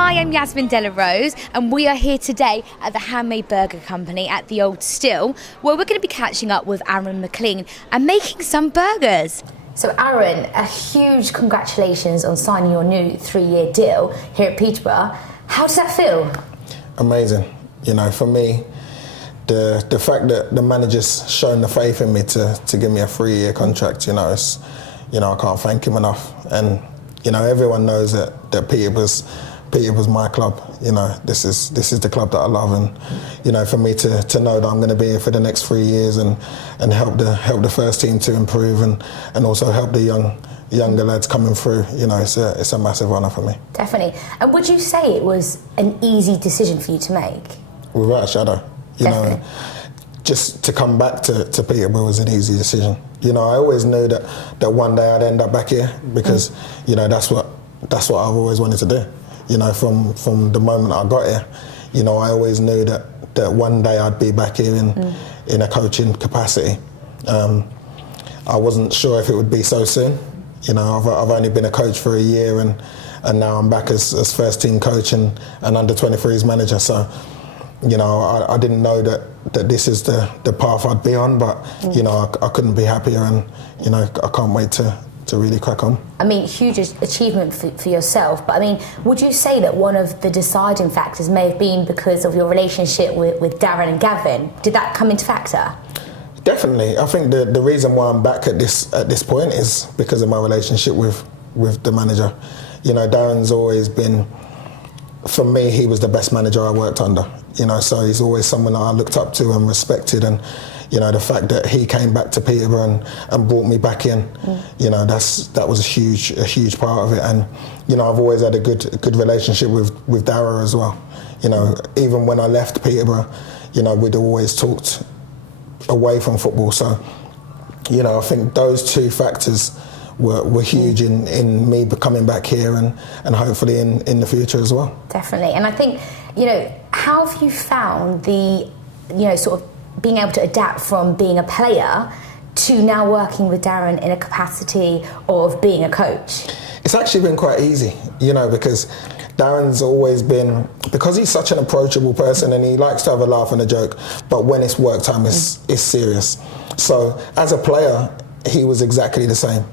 Hi, I'm Yasmin Della Rose, and we are here today at the Handmade Burger Company at the Old Still, where we're going to be catching up with Aaron Mclean and making some burgers. So Aaron, a huge congratulations on signing your new 3-year deal here at Peterborough. How does that feel? Amazing. You know, for me, the fact that the manager's shown the faith in me to give me a 3-year contract, I can't thank him enough. And everyone knows that Peterborough's my club. This is the club that I love, and for me to know that I'm going to be here for the next 3 years and help the first team to improve and also help the younger lads coming through. It's a massive honour for me. Definitely. And would you say it was an easy decision for you to make? Without a shadow. Definitely. Just to come back to Peterborough was an easy decision. I always knew that one day I'd end up back here because that's what I've always wanted to do. From the moment I got here, I always knew that one day I'd be back here in a coaching capacity. I wasn't sure if it would be so soon. I've only been a coach for a year and now I'm back as first team coach and under 23s manager. So, I didn't know that this is the path I'd be on, but I couldn't be happier, and I can't wait to really crack on. I mean, huge achievement for yourself, but I mean, would you say that one of the deciding factors may have been because of your relationship with Darren and Gavin? Did that come into factor? Definitely. I think the reason why I'm back at this point is because of my relationship with the manager. Darren's always been, for me, he was the best manager I worked under. So he's always someone that I looked up to and respected, and the fact that he came back to Peterborough and brought me back in, that was a huge part of it. And I've always had a good relationship with Dara as well. Even when I left Peterborough, we'd always talked away from football. So I think those two factors were huge in me coming back here and hopefully in the future as well. Definitely. And I think, how have you found the, sort of being able to adapt from being a player to now working with Darren in a capacity of being a coach? It's actually been quite easy, because Darren's always been, because he's such an approachable person and he likes to have a laugh and a joke, but when it's work time, it's serious. So as a player, he was exactly the same.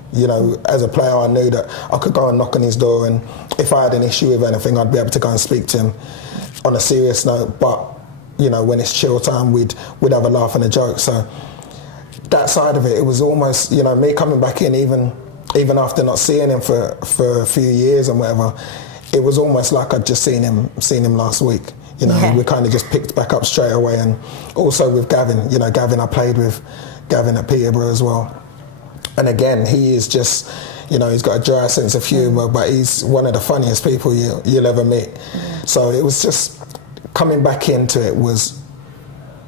As a player, I knew that I could go and knock on his door, and if I had an issue with anything, I'd be able to go and speak to him on a serious note. But when it's chill time, we'd have a laugh and a joke. So that side of it was almost, me coming back in, even after not seeing him for a few years and whatever, it was almost like I'd just seen him last week. We kind of just picked back up straight away. And also with Gavin, Gavin, I played with Gavin at Peterborough as well. And again, he is just, he's got a dry sense of humour, but he's one of the funniest people you'll ever meet. So it was just coming back into it was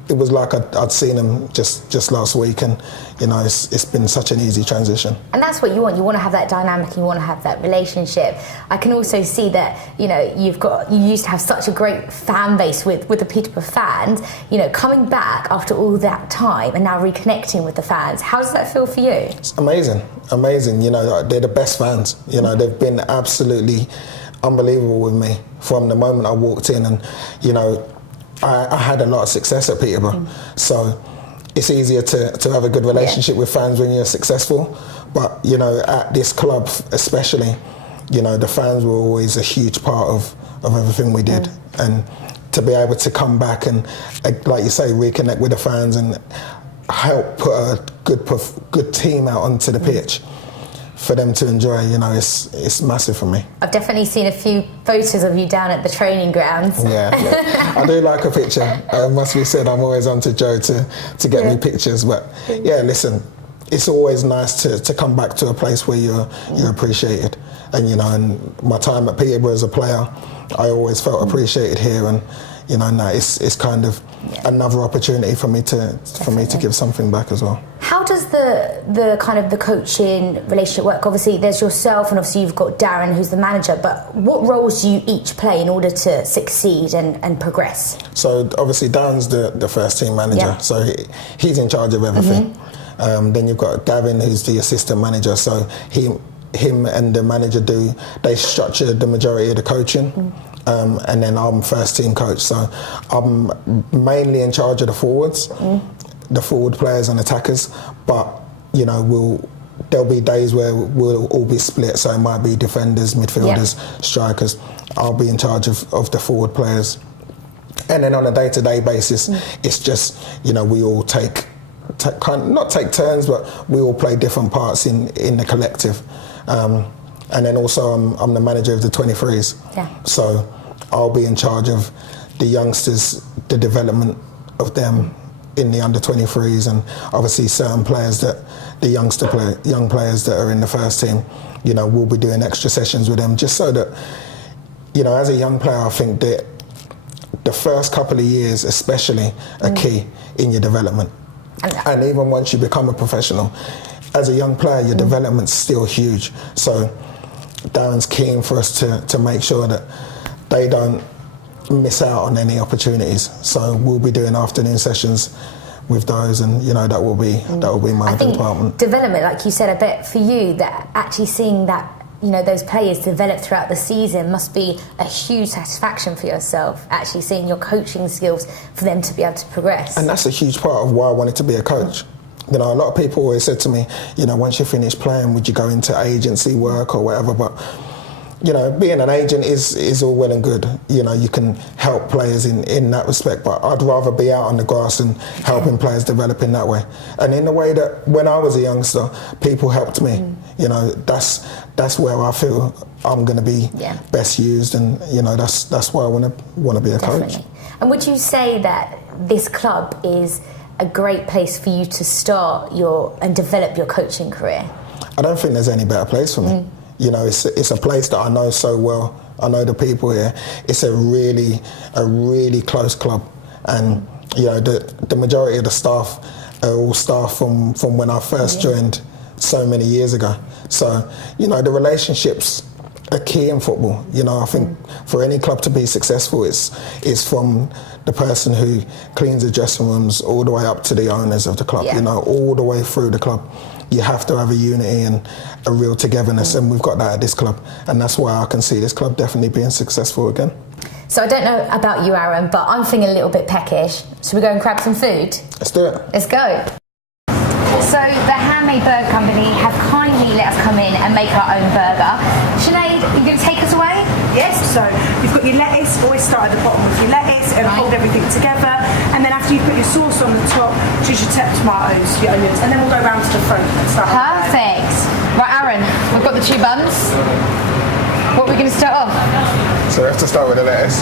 like I'd seen him just last week, and it's been such an easy transition. And that's what you want. You want to have that dynamic, you want to have that relationship. I can also see that you used to have such a great fan base with the Peterborough fans. Coming back after all that time and now reconnecting with the fans. How does that feel for you? It's amazing. They're the best fans. They've been absolutely unbelievable with me from the moment I walked in, and I had a lot of success at Peterborough, so it's easier to have a good relationship with fans when you're successful. But at this club especially, the fans were always a huge part of everything we did, and to be able to come back and, like you say, reconnect with the fans and help put a good team out onto the pitch for them to enjoy, it's massive for me. I've definitely seen a few photos of you down at the training grounds. Yeah. I do like a picture. It must be said, I'm always on to Joe to get me pictures. But yeah, listen, it's always nice to come back to a place where you're appreciated. And and my time at Peterborough as a player, I always felt appreciated here, and now it's kind of another opportunity for me to give something back as well. How does the kind of the coaching relationship work? Obviously there's yourself, and obviously you've got Darren who's the manager, but what roles do you each play in order to succeed and progress? So obviously Darren's the first team manager, so he's in charge of everything. Then you've got Gavin, who's the assistant manager, so him and the manager they structure the majority of the coaching. and then I'm first team coach. So I'm mainly in charge of the forwards, the forward players and attackers. But you know, there'll be days where we'll all be split. So it might be defenders, midfielders, strikers. I'll be in charge of the forward players. And then on a day-to-day basis, it's just, you know, we all not take turns, but we all play different parts in the collective. And then also I'm the manager of the 23s. Yeah. So I'll be in charge of the youngsters, the development of them in the under 23s, and obviously certain players that the young players that are in the first team, you know, we'll be doing extra sessions with them just so that, you know, as a young player, I think that the first couple of years especially are key in your development. And even once you become a professional, as a young player, your development's still huge. So Darren's keen for us to make sure that they don't miss out on any opportunities. So we'll be doing afternoon sessions with those, and you know, that will be my department. Development, like you said, I bet for you that actually seeing that, you know, those players develop throughout the season must be a huge satisfaction for yourself, actually seeing your coaching skills for them to be able to progress. And that's a huge part of why I wanted to be a coach. You know, a lot of people always said to me, you know, once you finish playing, would you go into agency work or whatever? But, you know, being an agent is all well and good. You know, you can help players in that respect, but I'd rather be out on the grass and helping players develop in that way. And in the way that when I was a youngster, people helped me. You know, that's where I feel I'm going to be best used, and you know, that's why I want to be a coach. And would you say that this club is a great place for you to start and develop your coaching career? I don't think there's any better place for me. You know, it's a place that I know so well. I know the people here. It's a really close club, and you know, the majority of the staff are all staff from when I first joined so many years ago. So, you know, the relationships are key in football. You know, I think for any club to be successful, it's from the person who cleans the dressing rooms all the way up to the owners of the club. You know, all the way through the club. You have to have a unity and a real togetherness, and we've got that at this club, and that's why I can see this club definitely being successful again. So I don't know about you, Aaron, but I'm feeling a little bit peckish. Should we go and grab some food? Let's do it. Let's go. So the Handmade Burger Company have kindly let us come in and make our own burger. Sinead, are you going to take us away? Yes, so you've got your lettuce, always start at the bottom with your lettuce and hold everything together, and then after you put your sauce on the top, choose your tomatoes, your onions, and then we'll go round to the front and start. Perfect. Right, Aaron, we've got the two buns. What are we going to start off? So we have to start with the lettuce.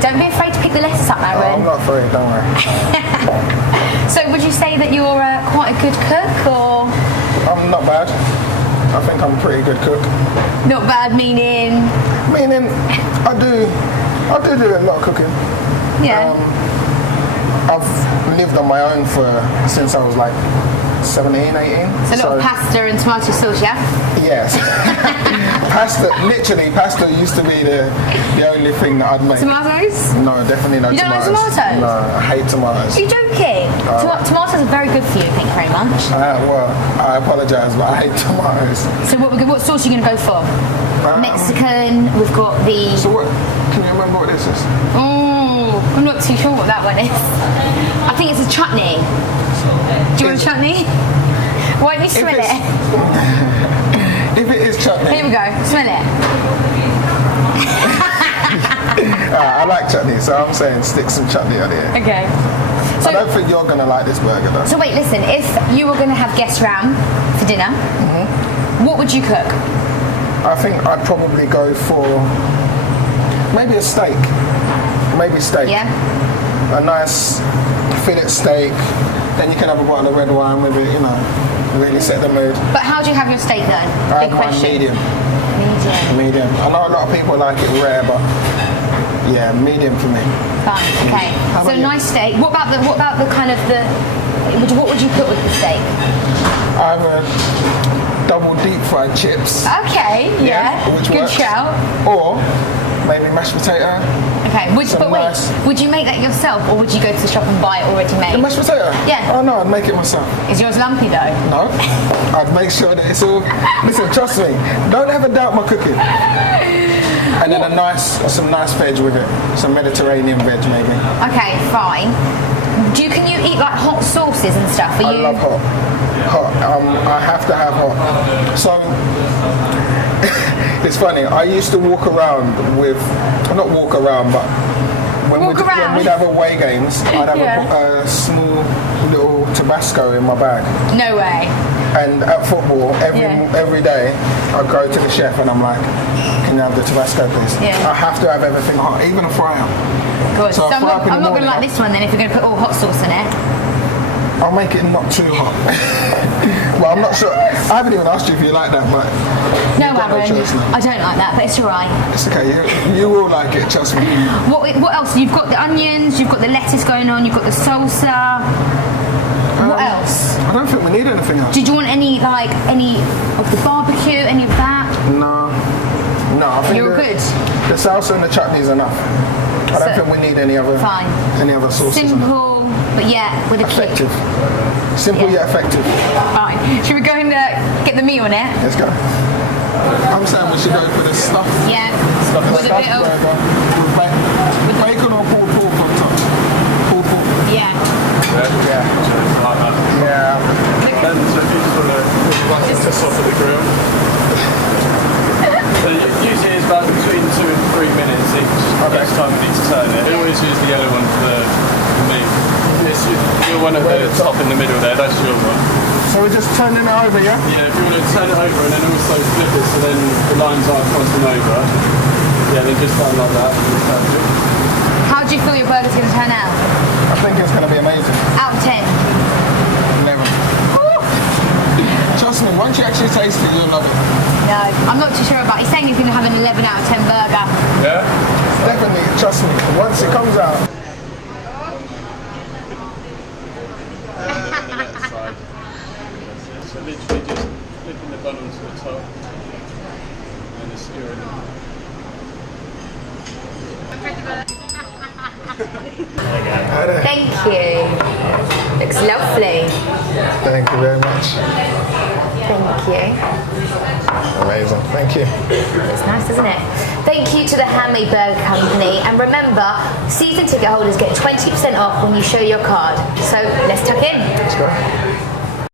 Don't be afraid to pick the lettuce up, Aaron. I'm not afraid, don't worry. So would you say that you're quite a good cook, or? I'm not bad. I think I'm a pretty good cook. Not bad meaning? Meaning, I do a lot of cooking. Yeah. I've lived on my own since I was like 17, 18. So a lot of pasta and tomato sauce, yeah? Yes. Pasta used to be the only thing that I'd make. Tomatoes? No, definitely no tomatoes. You don't like tomatoes? No, I hate tomatoes. Are you joking? Tomatoes are very good for you, thank you very much. Well, I apologise, but I hate tomatoes. So what sauce are you going to go for? Mexican, we've got the... So what, can you remember what this is? I'm not too sure what that one is. I think it's a chutney. Do you want a chutney? Why don't you smell it? If it is chutney. Here we go, smell it. I like chutney, so I'm saying stick some chutney on here. Okay. So, I don't think you're going to like this burger though. So wait, listen, if you were going to have guests round for dinner, what would you cook? I think I'd probably go for maybe a steak. Maybe steak. Yeah. A nice fillet steak. Then you can have a bottle of red wine with it, you know, really set the mood. But how do you have your steak then? I have mine medium. Medium. I know a lot of people like it rare, but yeah, medium for me. Fine. Okay. So nice steak. What about the kind of what would you put with the steak? I have a double deep fried chips. Okay. Yeah. Good shout. Or maybe mashed potato. Okay, would you make that yourself, or would you go to the shop and buy it already made? The mashed potato? Yeah. Oh no, I'd make it myself. Is yours lumpy though? No. I'd make sure that it's all... Listen, trust me, don't ever doubt my cooking. And then some nice veg with it. Some Mediterranean veg maybe. Okay, fine. Can you eat like hot sauces and stuff? I love hot. I have to have hot. So it's funny. I used to walk around with, not walk around, but when we'd have away games, I'd have a small little Tabasco in my bag. No way. And at football, every day, I'd go to the chef and I'm like, can you have the Tabasco please? Yeah. I have to have everything hot, even a fryer. Good. So I'm not morning, going to like this one then if you're going to put all hot sauce in it. I'll make it not too hot. Well, I'm not sure. I haven't even asked you if you like that, but no, Aaron, I don't like that, but it's alright. It's okay. You will like it. Trust me. What else? You've got the onions. You've got the lettuce going on. You've got the salsa. What else? I don't think we need anything else. Did you want any of the barbecue? Any of that? No. I think You're good. The salsa and the chutney is enough. I don't think we need any other sauces. Simple, but with a effective. kick. Simple yet effective. Fine. Should we go and get the meat on it? Let's go. I'm saying we should go for the stuff. Yeah. With a bit of burger. With bacon or pulled pork on top. Pulled pork. Yeah. Yeah. Then so if you just want to soften the grill. So usually it's about between 2 and 3 minutes each time we need to turn it. We always use the yellow one for the meat. You're one at the top in the middle there, that's your one. So we're just turning it over, yeah? Yeah, if you want to turn it over and then also flip it so then the lines are crossing over. Yeah, then just done like that. How do you feel your burger's going to turn out? I think it's going to be amazing. Out of 10? 11. Trust me, once you actually taste it, you'll love it. No, I'm not too sure about. He's saying he's going to have an 11 out of 10 burger. Yeah? Definitely, trust me. Once it comes out. So literally just flipping the bun onto the top and just skewering it. Thank you. Looks lovely. Thank you very much. Thank you. Amazing. Thank you. It's nice, isn't it? Thank you to the Handmade Burger Company. And remember, season ticket holders get 20% off when you show your card. So let's tuck in. Let's go.